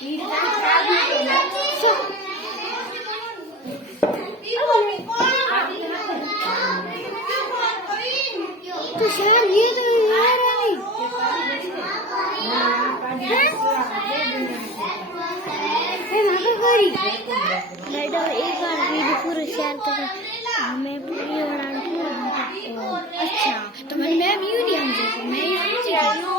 तो शायद ये तो यार मैडम एक बार वीडियो पूरा शेयर करें मैं पूरी अच्छा तो मैं भी यूँ नहीं समझी मैं ये मैडम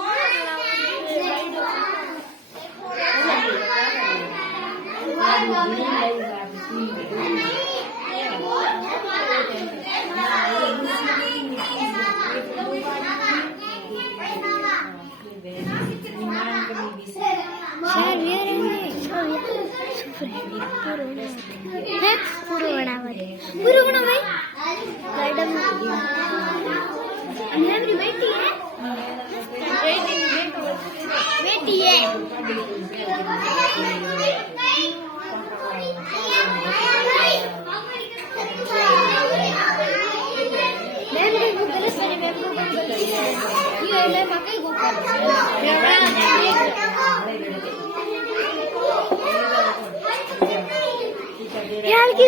मेरी बेटी है बेटी है यार की